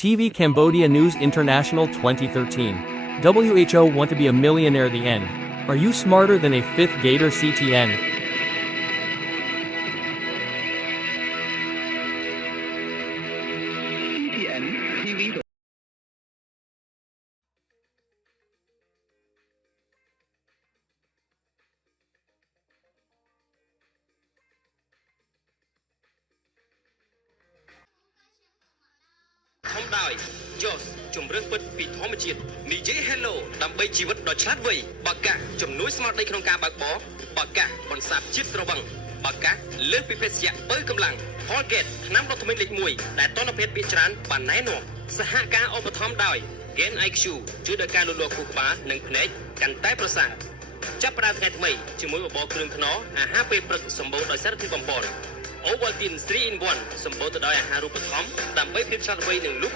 TV Cambodia News International 2013. WHO want to be a millionaire the end. Are you smarter than a fifth Gator CTN? CTN TV ធំដោយ Jos ជំរឿនពិតពីធម្មជាតិនិយាយ Hello ដើម្បីជីវិតដ៏ឆ្លាតវៃបាកាជំនួយស្មារតីក្នុងការបើកបរបាកាបន្សាបជាតិស្រវឹងបាកាលើសពីភេសជ្ជៈបើកម្លាំង Colgate ថ្នាំដុសធ្មេញលេខ1ដែលតនភាពពីច្រើនបានណែនាំសហការឧបត្ថម្ភដោយ Gain IQ ជួយដល់ការលូតលាស់ខួរក្បាលនិងភ្នែកកាន់តែប្រសើរចាប់ផ្ដើមថ្ងៃថ្មីជាមួយបបរគ្រឿងខ្នុរអាហារពេលព្រឹកសម្បូរដោយសារធាតុបំប៉ន Ovaltine 3 in 1សម្បូរទៅដោយអាហារូបត្ថម្ភដើម្បីភាពឆ្លាតវៃនិងលូត